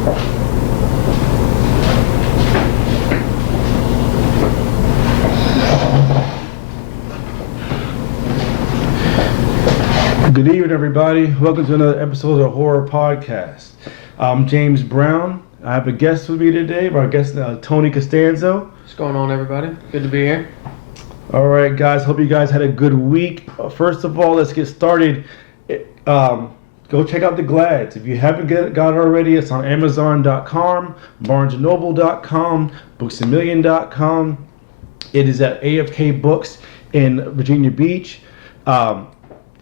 Good evening, everybody. Welcome to another episode of the Horror Podcast. I'm James Brown. I have a guest with me today. My guest is Tony Costanzo. What's going on, everybody? Good to be here. All right, guys. Hope you guys had a good week. First of all, let's get started. Go check out the Glads. If you haven't got it already, it's on Amazon.com, BarnesandNoble.com, BooksAMillion.com. It is at AFK Books in Virginia Beach. It's a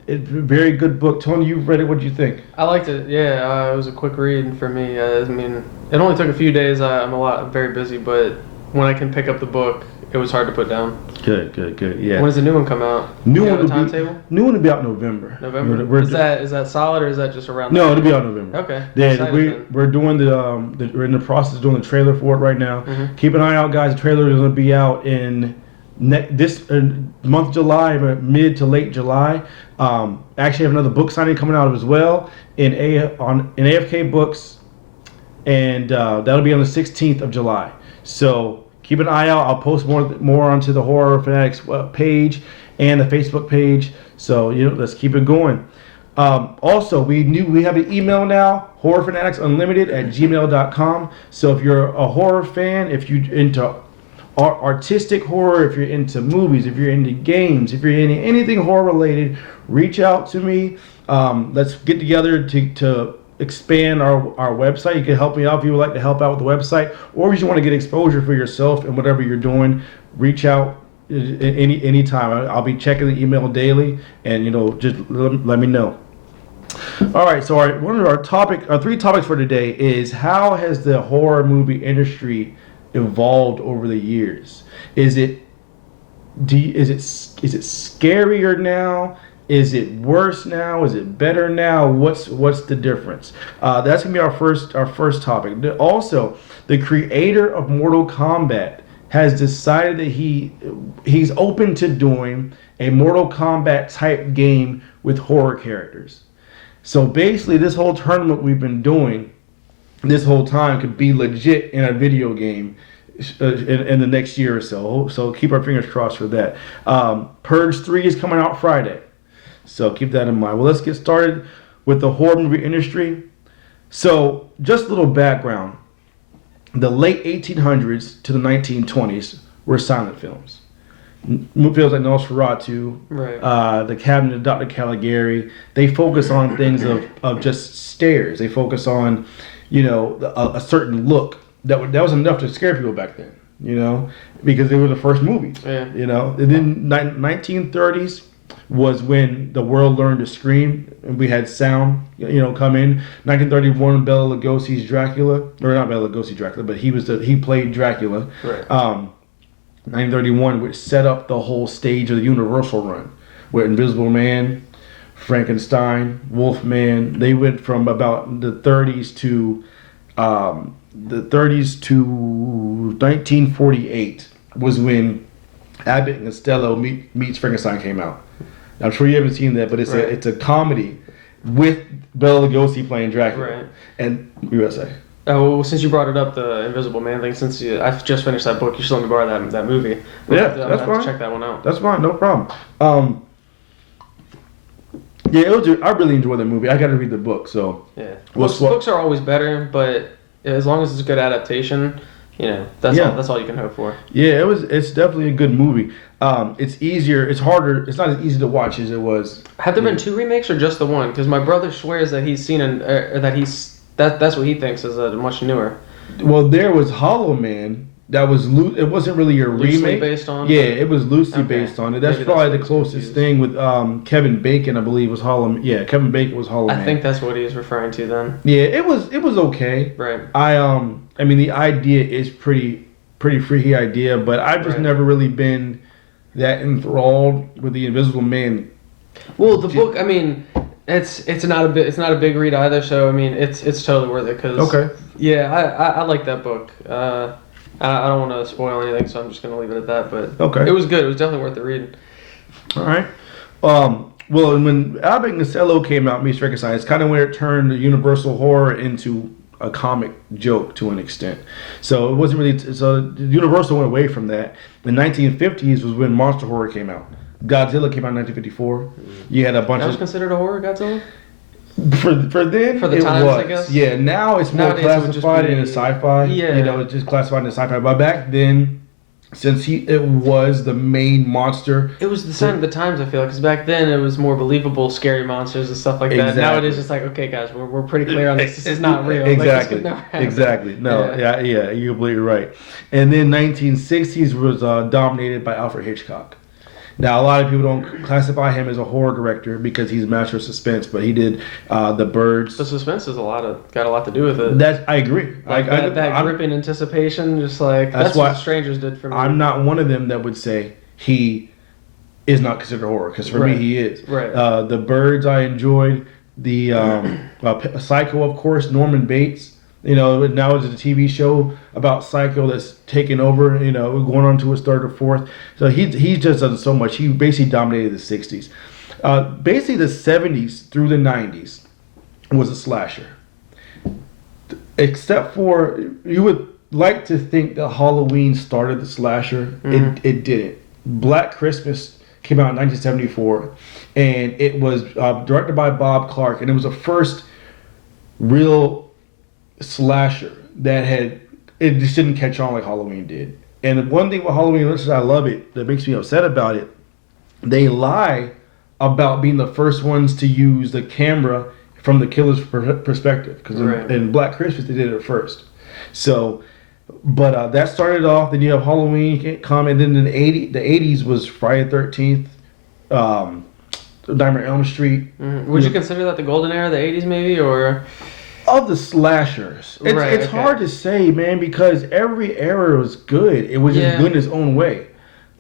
very good book. Tony, you've read it. What did you think? I liked it. Yeah, it was a quick read for me. I mean, it only took a few days. I'm very busy, but when I can pick up the book, it was hard to put down. Good. Yeah. When does the new one come out? New one will timetable? New one will be out in November. November. Is that solid or is that just around? No, it'll be out in November. Okay. Yeah, we're doing we're in the process of doing the trailer for it right now. Mm-hmm. Keep an eye out, guys. The trailer is going to be out in this month of July, mid to late July. Actually have another book signing coming out as well in AFK Books, and that'll be on the 16th of July. So keep an eye out. I'll post more onto the Horror Fanatics page and the Facebook page. So let's keep it going. Also, we have an email now, horrorfanaticsunlimited@gmail.com. So if you're a horror fan, if you're into artistic horror, if you're into movies, if you're into games, if you're into anything horror related, reach out to me. Let's get together to expand our website. You can help me out if you would like to help out with the website, or if you want to get exposure for yourself and whatever you're doing. Reach out anytime. I'll be checking the email daily, and just let me know. All right, so one of our three topics for today is how has the horror movie industry evolved over the years? Is it scarier now? Is it worse now? Is it better now? What's the difference? That's gonna be our first topic. Also, the creator of Mortal Kombat has decided that he's open to doing a Mortal Kombat type game with horror characters. So basically, this whole tournament we've been doing this whole time could be legit in a video game in the next year or so. So keep our fingers crossed for that. Purge 3 is coming out Friday. So keep that in mind. Well, let's get started with the horror movie industry. So just a little background. The late 1800s to the 1920s were silent films. Films like Nosferatu, right. The Cabinet of Dr. Caligari. They focus on things of just stares. They focus on, a certain look. That was enough to scare people back then, because they were the first movies. Yeah. And then 1930s was when the world learned to scream, and we had sound, come in. 1931, Bela Lugosi's Dracula, or not Bela Lugosi Dracula, but he played Dracula. Right. 1931, which set up the whole stage of the Universal run, where Invisible Man, Frankenstein, Wolfman, they went from about the 30s to 1948 was when Abbott and Costello meets Frankenstein came out. I'm sure you haven't seen that, but it's a comedy with Bela Lugosi playing Dracula. Right. And you were say? Oh, well, since you brought it up, the Invisible Man thing, I've just finished that book, you should let me borrow that movie. That's fine. Have to check that one out. That's fine, no problem. I really enjoyed that movie. I got to read the book, so. Yeah. Books are always better, but as long as it's a good adaptation, that's all you can hope for. Yeah, it's definitely a good movie. It's easier. It's harder. It's not as easy to watch as it was. Have there been 2 remakes or just the one? Because my brother swears that he's seen that's what he thinks is a much newer. Well, there was Hollow Man. That was it wasn't really a remake. Based on. Yeah, it was loosely based on it. That's probably the closest thing with Kevin Bacon. I believe was Hollow. Yeah, Kevin Bacon was Hollow Man. I think that's what he was referring to then. Yeah, it was okay. Right. I mean the idea is pretty freaky idea, but I've just never really been that enthralled with the Invisible Man. Well, the book, I mean, it's not a big read either, so I mean, it's totally worth it cuz yeah, I like that book. I don't want to spoil anything, so I'm just going to leave it at that, but it was good. It was definitely worth the read. All right. Well, when Abbott and Costello came out, Meets Frankenstein, it's kind of where it turned the Universal horror into a comic joke to an extent. So it wasn't really. So Universal went away from that. The 1950s was when monster horror came out. Godzilla came out in 1954. You had a bunch that was considered a horror, Godzilla? For then, for the it times, was. I guess. Yeah, now it's more Nowadays, it would just classified be- in sci-fi. Yeah. You know, it's just classified in sci-fi. But back then, since it was the main monster. It was the sign of the times, I feel like, because back then it was more believable, scary monsters and stuff like that. Exactly. Now it is just like, okay, guys, we're pretty clear on this. This is not real. Exactly. Like, this could never happen. Exactly. No. Yeah. You're completely right. And then 1960s was dominated by Alfred Hitchcock. Now, a lot of people don't classify him as a horror director because he's a master of suspense, but he did The Birds. The suspense has got a lot to do with it. I agree. Like that gripping anticipation, just like that's what Strangers did for me. I'm not one of them that would say he is not considered horror, because for me he is. Right. The Birds I enjoyed. The Psycho, of course, Norman Bates. You know, now it's a TV show about Psycho that's taken over, you know, going on to its third or fourth. So he's just done so much. He basically dominated the 60s. Basically, the 70s through the 90s was a slasher. Except for, you would like to think that Halloween started the slasher. Mm-hmm. It didn't. Black Christmas came out in 1974, and it was directed by Bob Clark, and it was the first real slasher it just didn't catch on like Halloween did. And one thing with Halloween, which I love it, that makes me upset about it, they lie about being the first ones to use the camera from the killer's perspective, because in Black Christmas they did it first. So, but that started off. Then you have Halloween come, and then in the 80s was Friday the 13th, Nightmare on Elm Street. Mm-hmm. Would you consider that the golden era of the 80s, maybe, or? Of the slashers, it's hard to say, man, because every era was good. It was just good in its own way.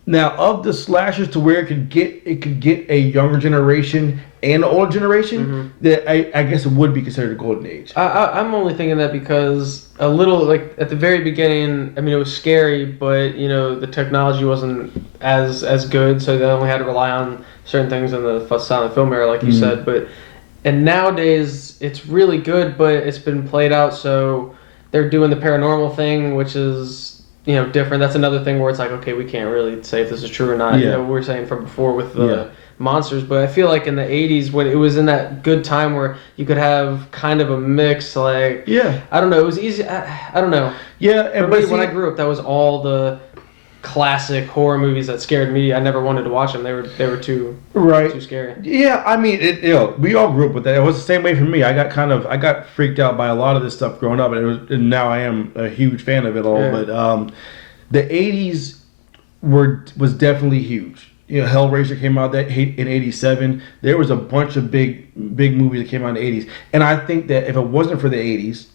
Now, of the slashers, to where it could get a younger generation and an older generation, that I guess it would be considered a golden age. I'm only thinking that because a little, like, at the very beginning, I mean, it was scary, but, you know, the technology wasn't as good, so they only had to rely on certain things in the silent film era, like you said, and nowadays, it's really good, but it's been played out, so they're doing the paranormal thing, which is, you know, different. That's another thing where it's like, okay, we can't really say if this is true or not. Yeah. You know, we were saying from before with the monsters, but I feel like in the 80s, when it was in that good time where you could have kind of a mix, like, I don't know, it was easy, I don't know. Yeah, and when I grew up, that was all the classic horror movies that scared me. I never wanted to watch them. They were too scary. Yeah, I mean, we all grew up with that. It was the same way for me. I got freaked out by a lot of this stuff growing up, and now I am a huge fan of it all. Yeah. But the 80s was definitely huge. You know, Hellraiser came out in 87. There was a bunch of big movies that came out in the 80s, and I think that if it wasn't for the 80s,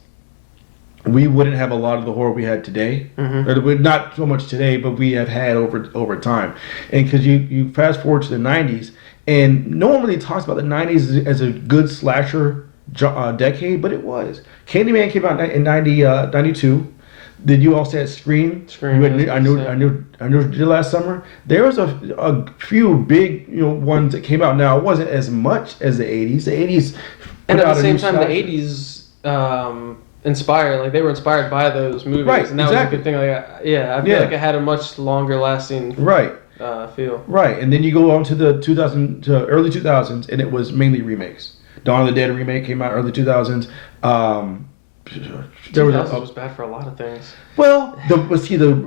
we wouldn't have a lot of the horror we had today. Not so much today, but we have had over time. And because you fast forward to the 90s, and no one really talks about the 90s as a good slasher decade, but it was. Candyman came out in 92. Then you also had Scream. I knew last summer. There was a few big ones that came out. Now it wasn't as much as the 80s. The 80s, and at the same time, the 80s. Inspired, like they were inspired by those movies, and that was a good thing. Like, I feel like it had a much longer lasting feel. Right, and then you go on to the early 2000s, and it was mainly remakes. Dawn of the Dead remake came out early 2000s. There was bad for a lot of things. Well,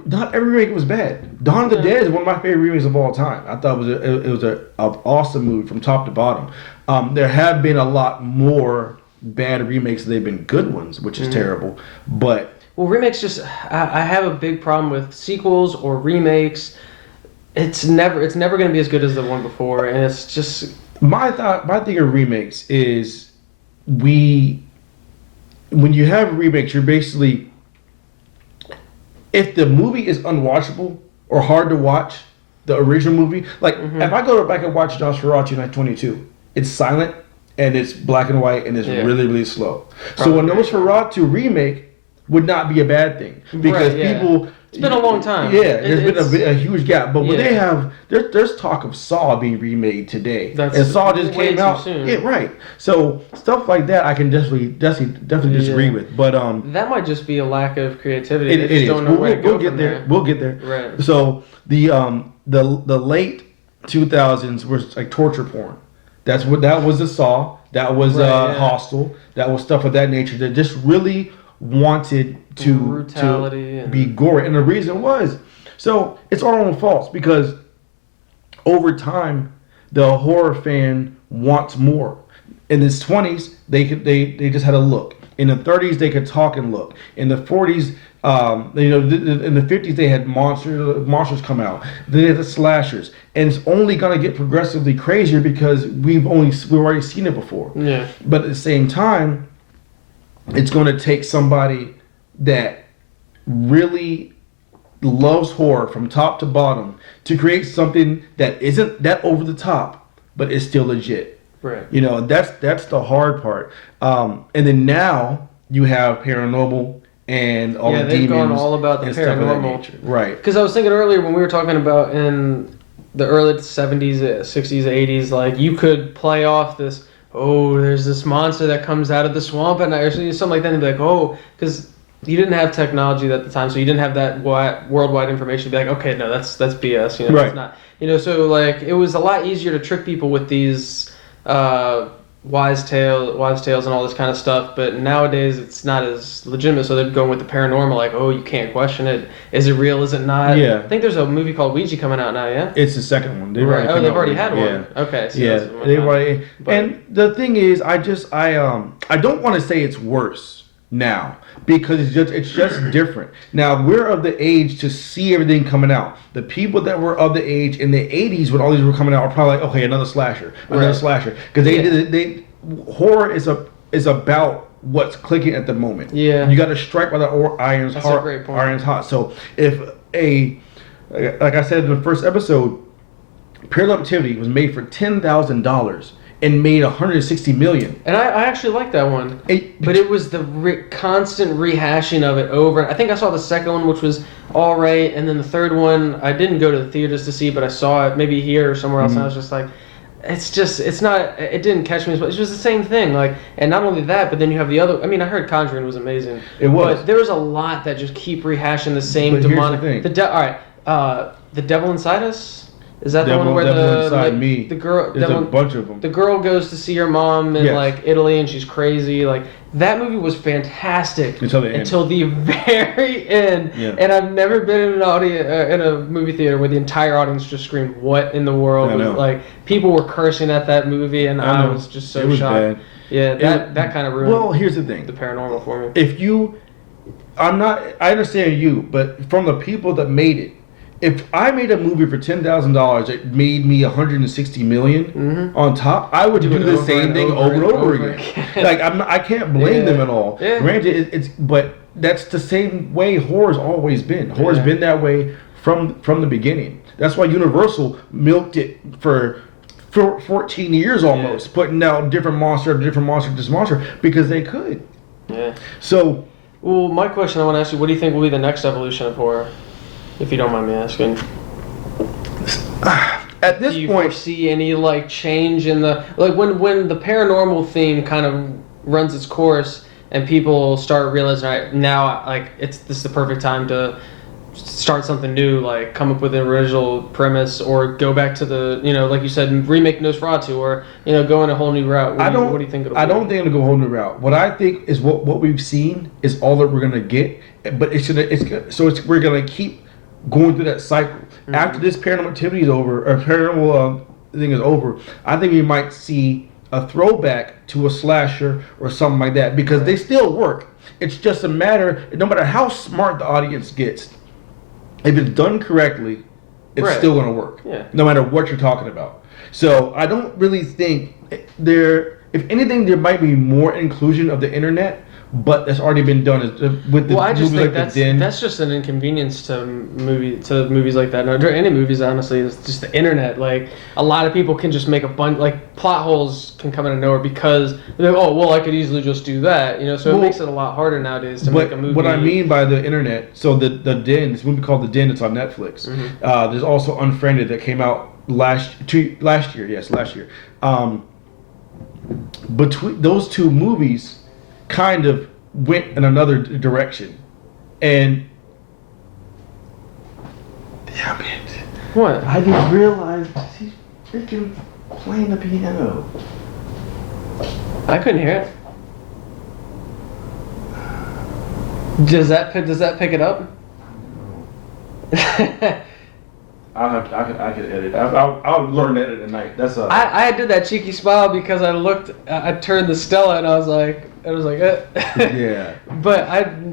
not every remake was bad. Dawn of the Dead is one of my favorite remakes of all time. I thought it was an awesome movie from top to bottom. There have been a lot more bad remakes. They've been good ones, which is terrible. But remakes I have a big problem with sequels or remakes. It's never going to be as good as the one before, and it's just my thing of remakes is when you have remakes, you're basically, if the movie is unwatchable or hard to watch, the original movie, like if I go back and watch Nosferatu 1922, it's silent. And it's black and white, and it's really, really slow. So a Nosferatu remake would not be a bad thing, because people It's been a long time. Yeah, there's been a huge gap. But when they have, there's talk of Saw being remade today, and Saw just came out. Soon. Yeah, right. So stuff like that, I can definitely disagree with. But that might just be a lack of creativity. It is. Don't know where to go get there. there. We'll get there. Right. So the late 2000s was like torture porn. That was the Saw. That was Hostel. That was stuff of that nature that just really wanted to be gory. And the reason was, so it's our own faults because over time the horror fan wants more. In his 20s, they just had a look. In the 30s, they could talk and look. In the 40s, in the 50s, they had monsters come out. Then they had the slashers, and it's only gonna get progressively crazier because we've already seen it before. Yeah. But at the same time, it's gonna take somebody that really loves horror from top to bottom to create something that isn't that over the top, but is still legit. Right. That's the hard part. And then now you have paranormal and all the demons. Yeah, they've gone all about the paranormal. Right. Because I was thinking earlier when we were talking about in the early 70s, 60s, 80s, like you could play off this, there's this monster that comes out of the swamp at night or something like that, and be like, because you didn't have technology at the time, so you didn't have that worldwide information to be like, okay, no, that's BS. Right. It's not. So like it was a lot easier to trick people with these wives' tales and all this kind of stuff, but nowadays it's not as legitimate, so they're going with the paranormal, like, you can't question it. Is it real? Is it not? Yeah. I think there's a movie called Ouija coming out now, yeah? It's the second one. They've already had one. Yeah. Okay. So yeah. They've already. And the thing is, I don't want to say it's worse now because it's just different. Now we're of the age to see everything coming out. The people that were of the age in the 80s when all these were coming out are probably like, okay, another slasher, because horror is about what's clicking at the moment. Yeah, you got to strike while the iron's That's hot. A great point. Iron's hot. So if like I said in the first episode, Paranormal Activity was made for $10,000. And made $160 million. And I actually like that one. But it was the constant rehashing of it over. I think I saw the second one, which was all right, and then the third one I didn't go to the theaters to see, but I saw it maybe here or somewhere else, and I was just like, it didn't catch me as much. It was the same thing, like, and not only that, but then you have the other. I mean, I heard Conjuring was amazing. It was. But there was a lot that just keep rehashing the same demonic. Here's the thing. All right, The Devil Inside Us. Is that the one where the girl? There's a bunch of them. The girl goes to see her mom in like Italy, and she's crazy. Like that movie was fantastic until the very end. Yeah. And I've never been in in a movie theater where the entire audience just screamed, "What in the world?" Like people were cursing at that movie, and I was just so shocked. Bad. Yeah, that kind of ruined. Well, here's the thing: the paranormal for me. I understand you, but from the people that made it. If I made a movie for $10,000 that made me $160 million on top, I would do the same thing over and over again. Like I can't blame them at all. Yeah. Granted, but that's the same way horror's always been. Horror's been that way from the beginning. That's why Universal milked it for 14 years almost, putting out different monster, because they could. Yeah. So, well, my question I want to ask you: what do you think will be the next evolution of horror? If you don't mind me asking. At this point, do you foresee any change in the when the paranormal theme kind of runs its course and people start realizing, all right, now this is the perfect time to start something new, like come up with an original premise or go back to the like you said, remake Nosferatu or go in a whole new route. What do you think it'll be? I don't think it'll go a whole new route. What I think is what we've seen is all that we're gonna get, but we're gonna keep going through that cycle. Mm-hmm. After this Paranormal Activity is over, or paranormal thing is over, I think we might see a throwback to a slasher or something like that, because they still work. It's just a matter, no matter how smart the audience gets, if it's done correctly, it's still going to work. Yeah. No matter what you're talking about. So I don't really think if anything, there might be more inclusion of the internet, but that's already been done with the well, I just movies think like The Den. that's just an inconvenience to movies like that. No, any movies, honestly, it's just the internet. Like a lot of people can just make a bunch plot holes can come out of nowhere because they're like, oh well, I could easily just do that, So it makes it a lot harder nowadays to make a movie. What I mean by the internet, so the Den, this movie called The Den, it's on Netflix. Mm-hmm. There's also Unfriended that came out last year. Between those two movies, kind of went in another direction, and damn it, what? I just realized he's freaking playing the piano. I couldn't hear it. Does that pick it up? I could edit. I'll learn to edit tonight. That's I did that cheeky smile because I turned the Stella and I was like yeah. But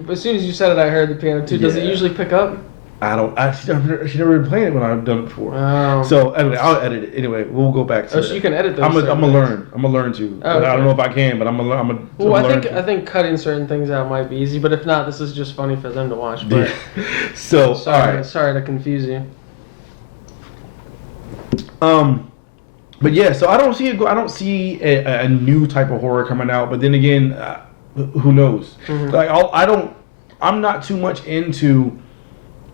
as soon as you said it, I heard the piano too. Does it usually pick up? She never been playing it when I've done it before. Oh. So anyway, I'll edit it. Anyway, we'll go back to. Oh, so you can edit those. I'm gonna learn. I'm gonna learn to. Oh, okay. I don't know if I can, but I'm gonna. Well, I think cutting certain things out might be easy, but if not, this is just funny for them to watch. But so sorry to confuse you. But yeah, so I don't see a new type of horror coming out. But then again, who knows? Mm-hmm. Like I'm not too much into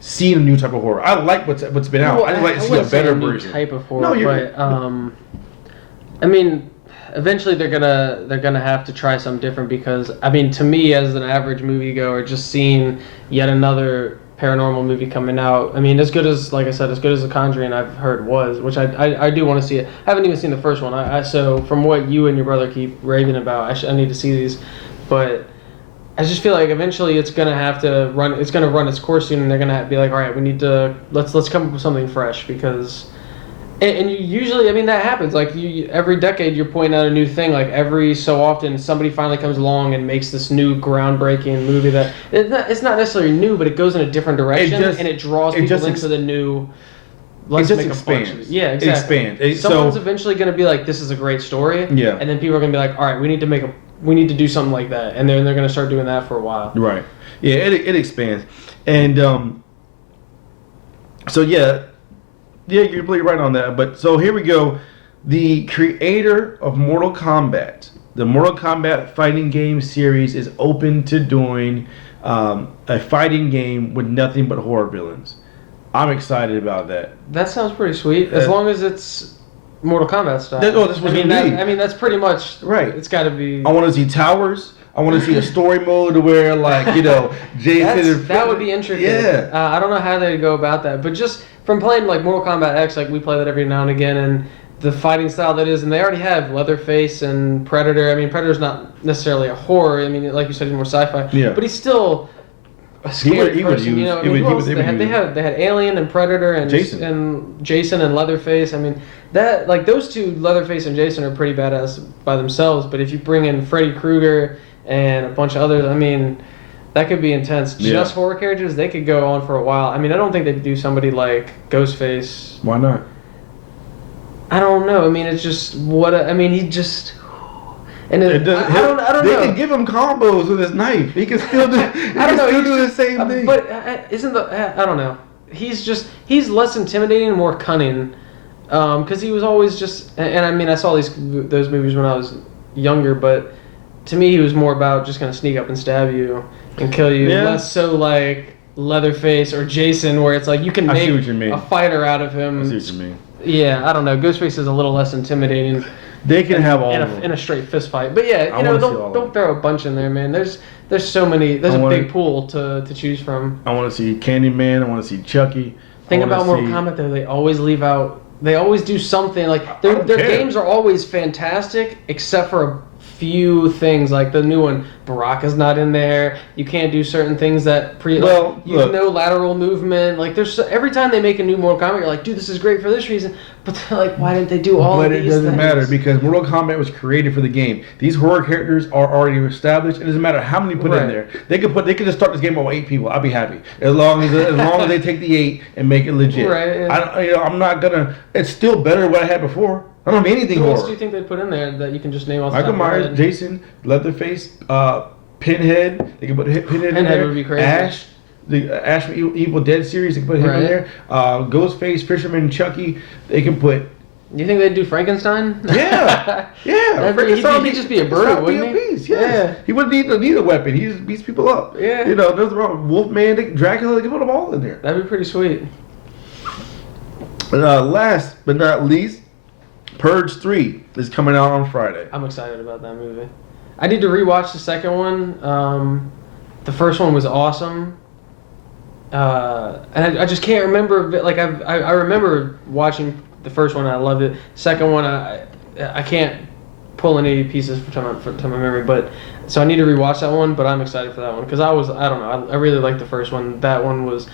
seeing a new type of horror. I like what's been out. Well, I just like to see a better version. Type of horror. No, I mean, eventually they're gonna have to try something different because I mean, to me as an average moviegoer, just seeing yet another paranormal movie coming out. I mean, as good as The Conjuring I've heard was, which I do want to see it. I haven't even seen the first one. So from what you and your brother keep raving about, I need to see these, but I just feel like eventually it's gonna have to run. It's gonna run its course soon, and they're gonna be like, all right, we need to let's come up with something fresh because. And you usually, I mean, that happens. Like every decade, you're pointing out a new thing. Like every so often, somebody finally comes along and makes this new groundbreaking movie that it's not necessarily new, but it goes in a different direction and it draws people into the new. Let's make a bunch. Yeah, exactly. It expands. Someone's eventually going to be like, "This is a great story." Yeah. And then people are going to be like, "All right, we need to do something like that," and then they're going to start doing that for a while. Right. Yeah, it expands, and so yeah. Yeah, you're completely right on that. But so here we go. The creator of Mortal Kombat, the Mortal Kombat fighting game series, is open to doing a fighting game with nothing but horror villains. I'm excited about that. That sounds pretty sweet. As long as it's Mortal Kombat style. That's what I mean, that's pretty much right. It's got to be. I want to see towers. I want to see a story mode where, like, Jason. That would be intricate. Yeah. I don't know how they'd go about that, but just from playing like Mortal Kombat X, like we play that every now and again, and the fighting style that is, and they already have Leatherface and Predator. I mean, Predator's not necessarily a horror. I mean, like you said, he's more sci-fi. Yeah. But he's still a scary person. They had Alien and Predator and Jason and Leatherface. I mean, that like those two, Leatherface and Jason, are pretty badass by themselves. But if you bring in Freddy Krueger and a bunch of others, I mean, that could be intense. Yeah. Just horror characters, they could go on for a while. I mean, I don't think they'd do somebody like Ghostface. Why not? I don't know. I mean, it's just he just. And I don't know. They can give him combos with his knife. He can still do. Do the same thing. But I don't know. He's less intimidating and more cunning, because he was always just. And I mean, I saw those movies when I was younger, but. To me, he was more about just gonna sneak up and stab you and kill you. Yeah. Less so like Leatherface or Jason, where it's like you can make a fighter out of him. I see what you mean. Yeah, I don't know. Ghostface is a little less intimidating. They can have all of them in a straight fist fight. But yeah, don't throw a bunch in there, man. There's so many. There's a big pool to choose from. I want to see Candyman. I want to see Chucky. Thing about Mortal Kombat though, they always leave out. They always do something like their games are always fantastic, except for a few things like the new one. Baraka's not in there. You can't do certain things that no lateral movement. Like every time they make a new Mortal Kombat, you're like, dude, this is great for this reason. But they're like, why didn't they do all of these things? But it doesn't matter because Mortal Kombat was created for the game. These horror characters are already established. It doesn't matter how many put in there. They could just start this game with 8 people. I'll be happy as long as they take the 8 and make it legit. Right. Yeah. I'm not gonna. It's still better than what I had before. I don't have anything Who horror. else do you think they put in there that you can just name off the Michael top of your Myers, head? Jason, Leatherface, Pinhead. They can put Pinhead in there. Would be crazy. Ash. The Ash from Evil Dead series, they can put him in there. Ghostface, Fisherman, Chucky, they can put. You think they'd do Frankenstein? Yeah. He'd just be a bird, wouldn't he? Beast, yes. He wouldn't need a weapon. He just beats people up. Yeah. You know, there's wrong. Wolfman, Dracula, they can put them all in there. That'd be pretty sweet. Last but not least, Purge 3 is coming out on Friday. I'm excited about that movie. I need to rewatch the second one. The first one was awesome. And I just can't remember. Like I remember watching the first one and I loved it. Second one I can't pull any pieces to my memory, but so I need to rewatch that one. But I'm excited for that one because I don't know. I really liked the first one. That was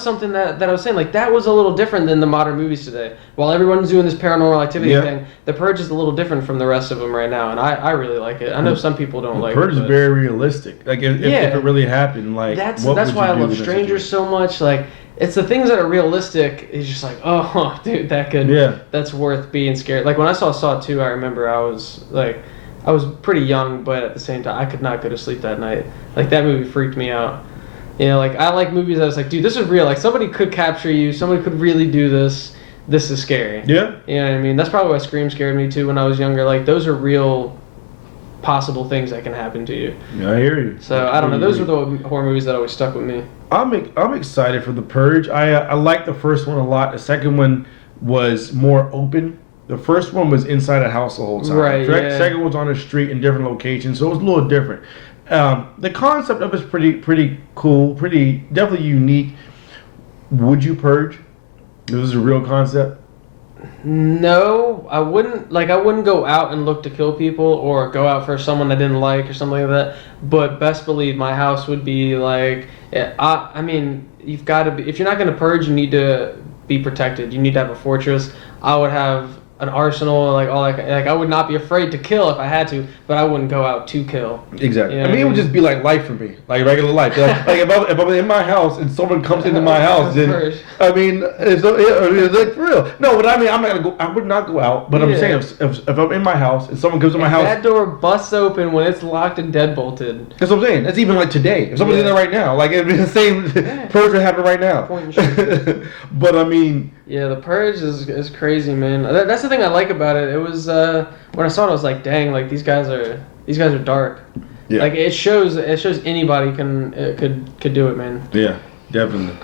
something that I was saying, like, that was a little different than the modern movies today. While everyone's doing this paranormal activity thing, the Purge is a little different from the rest of them right now, and I really like it. I know some people don't like it. Purge is very realistic. Like if it really happened, like that's why I love Strangers so much. Like, it's the things that are realistic. It's just like, oh, dude, that's worth being scared. Like when I saw 2, I remember I was pretty young, but at the same time, I could not go to sleep that night. Like, that movie freaked me out. You know, like, I like movies that was like, dude, this is real. Like, somebody could capture you. Somebody could really do this. This is scary. Yeah. You know what I mean? That's probably why Scream scared me too when I was younger. Like, those are real possible things that can happen to you. Yeah, I hear you. So I don't know. Those are the horror movies that always stuck with me. I'm excited for the Purge. I like the first one a lot. The second one was more open. The first one was inside a house the whole time. Right. The second one was on the street in different locations, so it was a little different. The concept of it is pretty cool, definitely unique. Would you purge? This is a real concept. No, I wouldn't. Like, I wouldn't go out and look to kill people or go out for someone I didn't like or something like that. But best believe my house would be like, I mean, you've got to be. If you're not going to purge, you need to be protected. You need to have a fortress. I would have an arsenal, like all that. Like, I would not be afraid to kill if I had to, but I wouldn't go out to kill. Exactly. You know, I mean, it would just be like life for me, like regular life. Like if I'm in my house and someone comes into my house, then I mean, it's like for real. No, but I mean, I'm not gonna go. I would not go out. But I'm saying, if I'm in my house and someone comes to my house, that door busts open when it's locked and deadbolted. That's what I'm saying. That's even like today. If someone's in there right now, like it'd be the same purge would happen right now. But I mean. Yeah, the Purge is crazy, man. That's the thing I like about it. It was when I saw it, I was like, dang, like these guys are dark. Yeah. Like it shows anybody could do it, man. Yeah, definitely.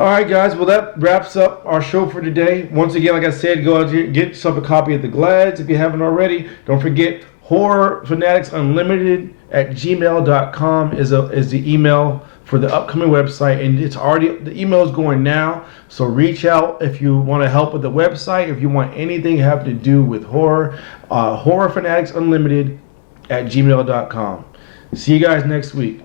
All right, guys. Well, that wraps up our show for today. Once again, like I said, go out here, get yourself a copy of the Glads if you haven't already. Don't forget Horror Fanatics Unlimited at gmail.com is the email for the upcoming website, and the email is going now, so reach out if you want to help with the website, if you want anything having to do with horror. Horror Fanatics Unlimited at gmail.com. See you guys next week.